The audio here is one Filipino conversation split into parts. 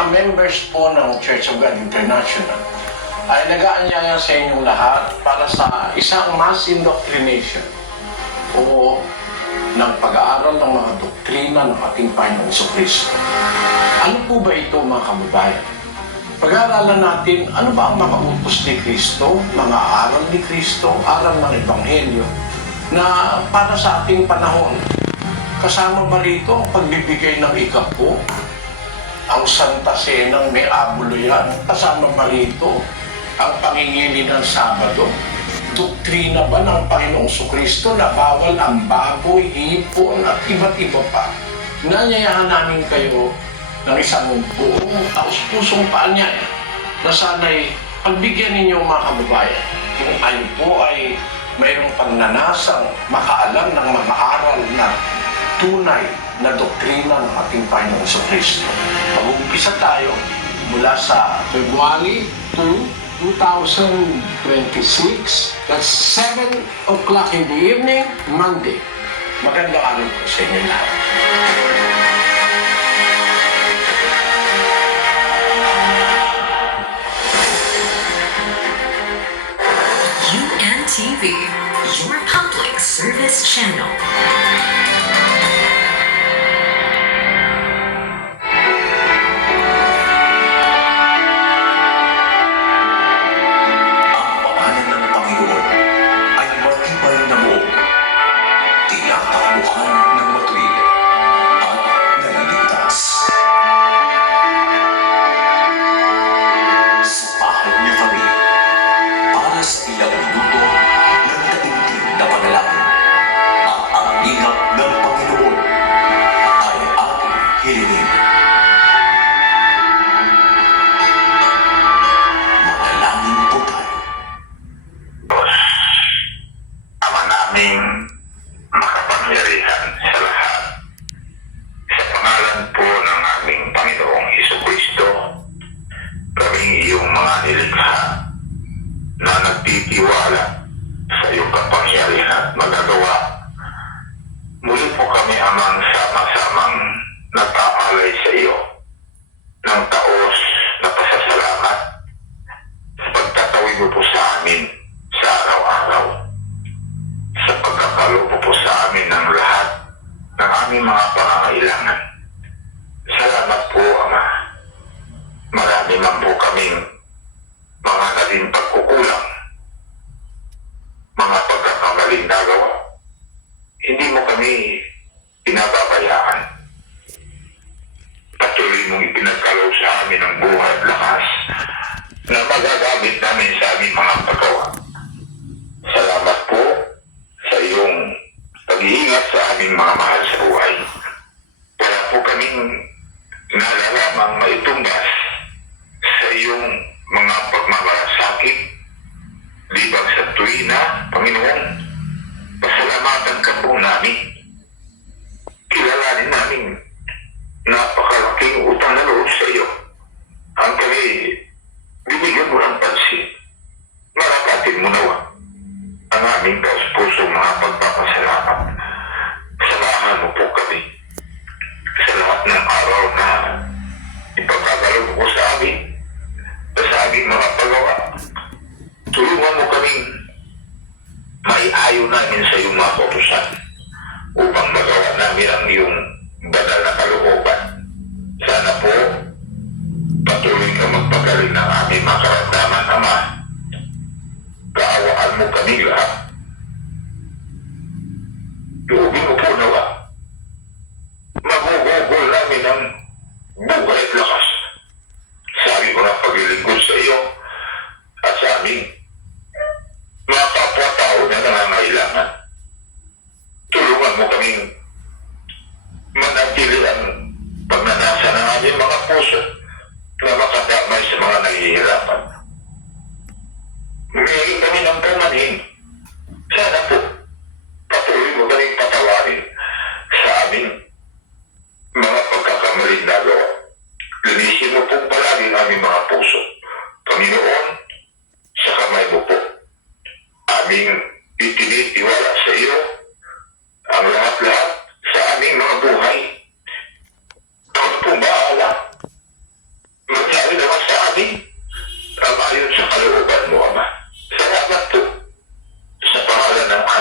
mga members po ng Church of God International ay nag-aanyaya sa inyong lahat para sa isang mass indoctrination o ng pag-aaral ng mga doktrina ng ating Panginoong Jesucristo. Ano po ba ito, mga kababayan? Pag-aaralan natin ano ba ang mga utos ni Kristo, mga aral ni Kristo, aral ng Ebanghelyo na para sa ating panahon. Kasama ba rito ang pagbibigay ng ikapo, ang Santa Senang may abulo yan? Kasama ba rito ang pangingili ng Sabado? Doktrina ba ng Panginoong Jesucristo na bawal ang baboy, hipon at iba't iba pa? Nanyayahan namin kayo ng isang buong taus-pusong paanyaya na sana'y pagbigyan ninyo mga kababayan kung kayo po ay mayroong pagnanasang makaalam ng mga aral na tunay na doktrina ng ating Panginoong Jesucristo. Mag-uumpisa tayo mula sa February 2, 2026. That's 7 o'clock in the evening, Monday. Magandang araw po sa inyo lahat. UNTV, your public service channel.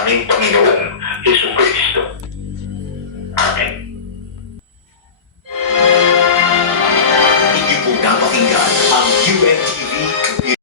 aming Panginoong Hesus Kristo.